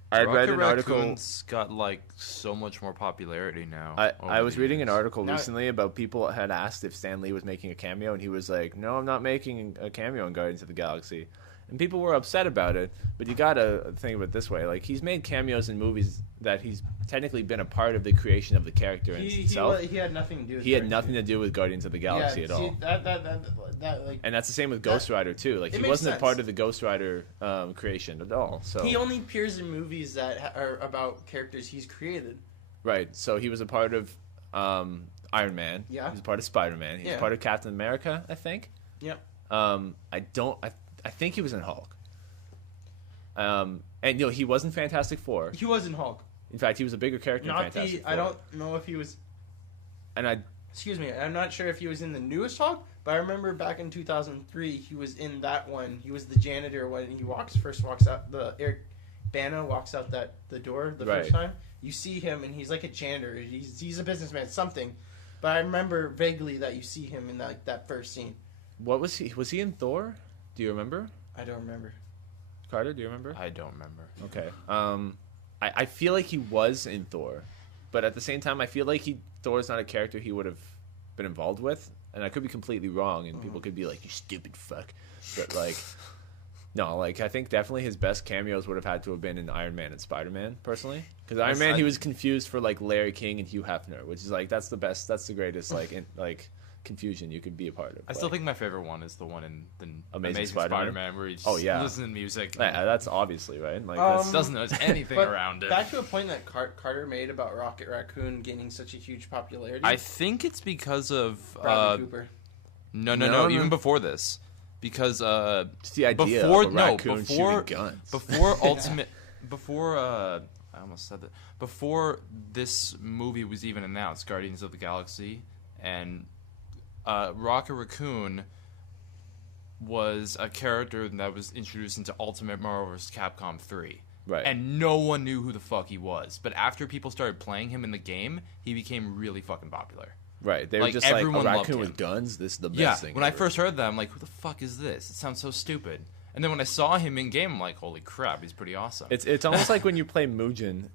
I read an article. Raccoon's got like so much more popularity now. I was reading an article recently about people had asked if Stan Lee was making a cameo, and he was like, "No, I'm not making a cameo in Guardians of the Galaxy." And people were upset about it, but you gotta think of it this way: like, he's made cameos in movies that he's technically been a part of the creation of the character himself. He had nothing to do with He had nothing to do with Guardians of the Galaxy at all. Like, and that's the same with Ghost Rider too. Like, he wasn't a part of the Ghost Rider creation at all. So he only appears in movies that are about characters he's created. Right. So he was a part of Iron Man. Yeah. He was a part of Spider-Man. He was part of Captain America, I think. Yep. I think he was in Hulk. And he was in Fantastic Four. He was in Hulk. In fact, he was a bigger character in Fantastic Four. I don't know if he was. Excuse me, I'm not sure if he was in the newest Hulk, but I remember back in 2003 he was in that one. He was the janitor when he first walks out. Eric Bana walks out the door first time. You see him and he's like a janitor. He's a businessman, something. But I remember vaguely that you see him in that first scene. What was he? Was he in Thor? Do you remember? I don't remember. Carter, do you remember? I don't remember. Okay. I feel like he was in Thor. But at the same time, I feel like Thor's not a character he would have been involved with, and I could be completely wrong, and people could be like, "You stupid fuck," but like, no, like I think definitely his best cameos would have had to have been in Iron Man and Spider-Man, personally, because Iron Man he was confused for like Larry King and Hugh Hefner, which is like that's the greatest like confusion you could be a part of. I still think my favorite one is the one in the Amazing Spider-Man where he just listens to music. Yeah, that's obviously right. Like doesn't know anything around it. Back to a point that Carter made about Rocket Raccoon gaining such a huge popularity. I think it's because of Bradley Cooper. No, even before this, because it's the idea of a raccoon shooting guns. Before Ultimate, before I almost said that. Before this movie was even announced, Guardians of the Galaxy and Rocket Raccoon was a character that was introduced into Ultimate Marvel vs. Capcom 3. Right. And no one knew who the fuck he was. But after people started playing him in the game, he became really fucking popular. Right. They were just like, a raccoon with guns? This is the best thing when ever. I first heard that, I'm like, who the fuck is this? It sounds so stupid. And then when I saw him in game, I'm like, holy crap, he's pretty awesome. It's almost like when you play Mugen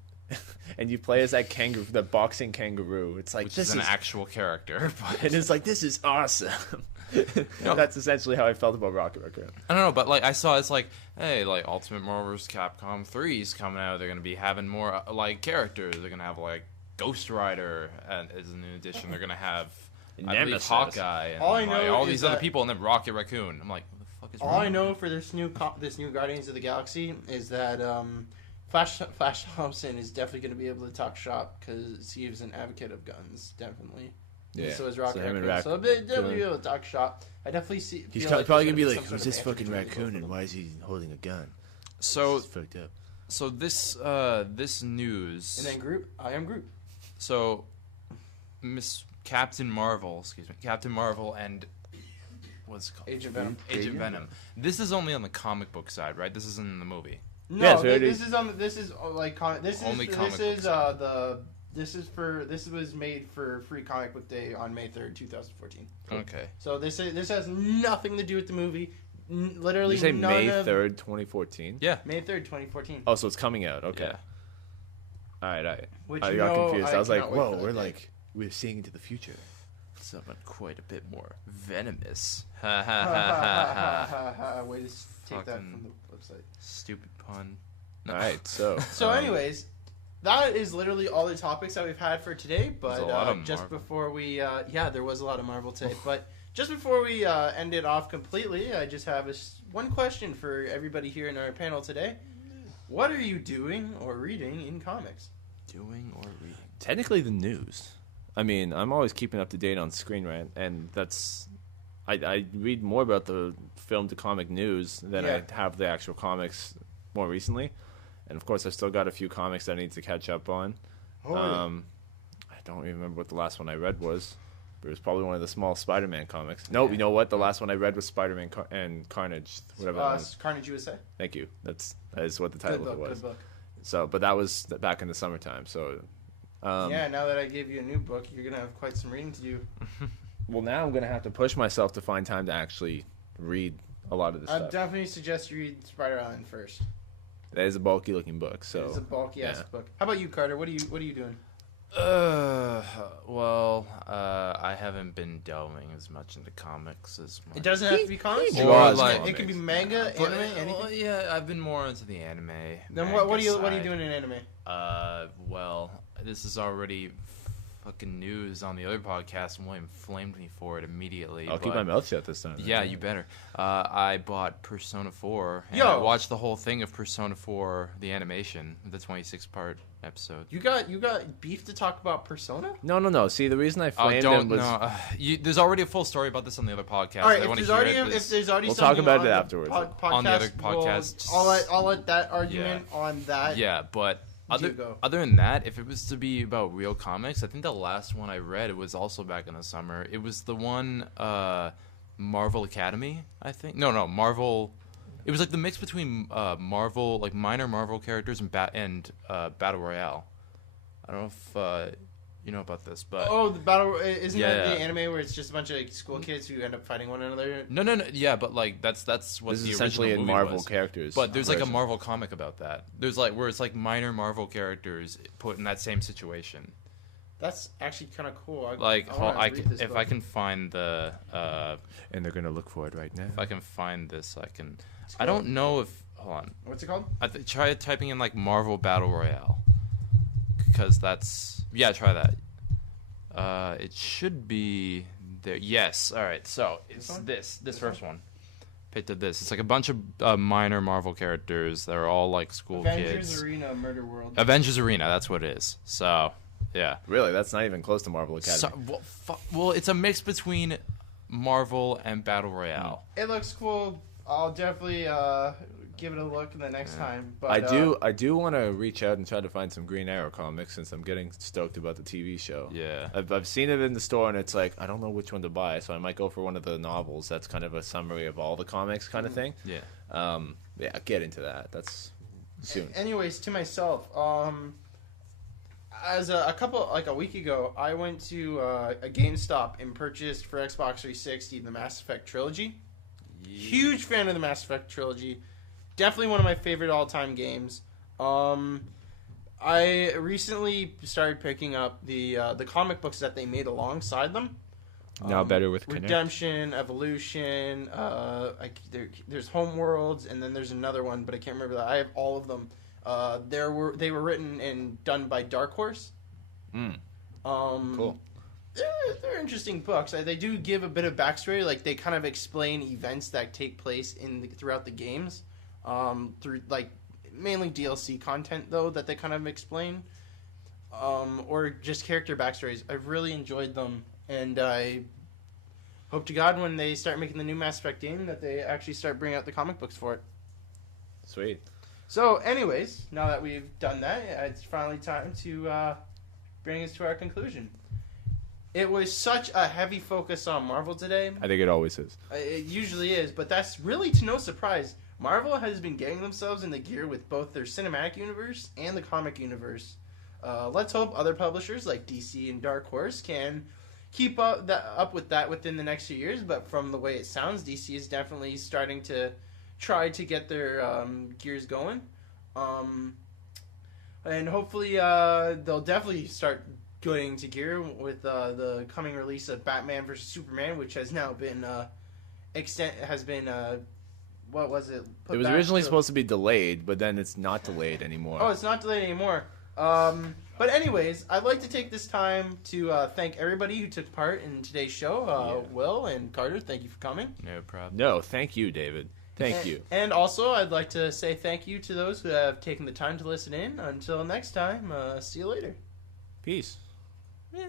and you play as that kangaroo, the boxing kangaroo. It's like, Which this is an actual character. But and it's like, this is awesome. That's essentially how I felt about Rocket Raccoon. I don't know, but like I saw, it's like, hey, like Ultimate Marvel vs. Capcom 3 is coming out. They're gonna be having more like characters. They're gonna have like Ghost Rider as an addition. They're gonna have I believe Hawkeye and all these other people, and then Rocket Raccoon. I'm like, what the fuck is wrong? All I know for this new Guardians of the Galaxy is that Flash Thompson is definitely going to be able to talk shop because he was an advocate of guns, definitely. Yeah. So is Rocket Raccoon. So they'll definitely be able to talk shop. I definitely see. He's probably going to be like, who's this fucking raccoon and why is he holding a gun? So this is fucked up. So this news. And then Groot. I am Groot. So Captain Marvel and what's it called? Agent Venom. Agent Venom. This is only on the comic book side, right? This isn't in the movie. No, this was made for Free Comic Book Day on May 3rd, 2014. Okay. So this has nothing to do with the movie. Literally, you say May 3rd, 2014? Yeah. May 3rd, 2014. Oh, so it's coming out. Okay. Yeah. All right. Which I got confused. I was like, whoa, we're seeing into the future. Someone quite a bit more venomous. Way to take that from the website. Stupid pun. All right, so. So, anyways, that is literally all the topics that we've had for today. But just Marvel. before we, there was a lot of Marvel today. But just before we end it off completely, I just have one question for everybody here in our panel today. What are you doing or reading in comics? Doing or reading? Technically, the news. I mean, I'm always keeping up to date on Screen Rant, and that's. I read more about the film to comic news than I have the actual comics more recently. And of course, I've still got a few comics that I need to catch up on. I don't even remember what the last one I read was. But it was probably one of the small Spider-Man comics. Nope, you know what? The last one I read was Spider-Man and Carnage, whatever that was. Carnage USA. Thank you. That is what the title of it was. Good book. So, but that was back in the summertime. So, now that I gave you a new book, you're gonna have quite some reading to do. Well, now I'm gonna have to push myself to find time to actually read a lot of this stuff. I definitely suggest you read Spider Island first. That is a bulky looking book. So it's a bulky ass book. How about you, Carter? What are you doing? I haven't been delving as much into comics as much. It doesn't have to be comics. It can be manga, anime, anything. Well, yeah, I've been more into the anime. Then what are you doing in anime? This is already fucking news on the other podcast, and William flamed me for it immediately. I'll keep my mouth shut this time. Yeah, you better. I bought Persona 4, and I watched the whole thing of Persona 4, the animation, the 26-part episode. You got beef to talk about Persona? No. See, the reason I flamed him was... there's already a full story about this on the other podcast. All right, if there's already we'll talk about it afterwards. On the other podcast. I'll let that argument on that. Yeah, but... Other than that, if it was to be about real comics, I think the last one I read, it was also back in the summer. It was the one Marvel Academy, I think. No, Marvel. It was like the mix between Marvel, like minor Marvel characters and Battle Royale. I don't know if you know about this, but the battle isn't that the anime where it's just a bunch of school kids who end up fighting one another? No, yeah, but like that's what this the is essentially original movie Marvel was. characters. But there's like a Marvel comic about that. There's like where it's like minor Marvel characters put in that same situation. That's actually kind of cool. If I can find the and they're gonna look for it right now. If I can find this, I can. I don't know if. Hold on. What's it called? Try typing in like Marvel Battle Royale, because that's try that. It should be there. Yes. All right. So it's this first one. Picked at this. It's like a bunch of minor Marvel characters that are all like school kids. Avengers Arena, Murder World. Avengers Arena. That's what it is. So. Yeah. Really, that's not even close to Marvel Academy. Well, it's a mix between Marvel and Battle Royale. It looks cool. I'll definitely give it a look the next time. But I do want to reach out and try to find some Green Arrow comics since I'm getting stoked about the TV show. Yeah. I've seen it in the store and it's like I don't know which one to buy, so I might go for one of the novels. That's kind of a summary of all the comics kind of thing. Yeah. Yeah, get into that. That's soon. Anyways, to myself, as a week ago, I went to a GameStop and purchased for Xbox 360 the Mass Effect trilogy. Yeah. Huge fan of the Mass Effect trilogy. Definitely one of my favorite all-time games. I recently started picking up the comic books that they made alongside them. Now better with Connect. Redemption, Evolution. There's Homeworlds, and then there's another one, but I can't remember that. I have all of them. They were written and done by Dark Horse. Cool. They're interesting books. They do give a bit of backstory. Like they kind of explain events that take place throughout the games. Through like mainly DLC content though that they kind of explain. Or just character backstories. I've really enjoyed them, and I hope to God when they start making the new Mass Effect game that they actually start bringing out the comic books for it. Sweet. So, anyways, now that we've done that, it's finally time to bring us to our conclusion. It was such a heavy focus on Marvel today. I think it always is. It usually is, but that's really to no surprise. Marvel has been getting themselves in the gear with both their cinematic universe and the comic universe. Let's hope other publishers like DC and Dark Horse can keep up with that within the next few years, but from the way it sounds, DC is definitely starting to try to get their gears going, and hopefully they'll definitely start getting to gear with the coming release of Batman vs Superman, which has now been what was it? It was originally supposed to be delayed, but then it's not delayed anymore. Oh, it's not delayed anymore. But anyways, I'd like to take this time to thank everybody who took part in today's show. Will and Carter, thank you for coming. No problem. No, thank you, David. Thank you. And also, I'd like to say thank you to those who have taken the time to listen in. Until next time, see you later. Peace. Yeah.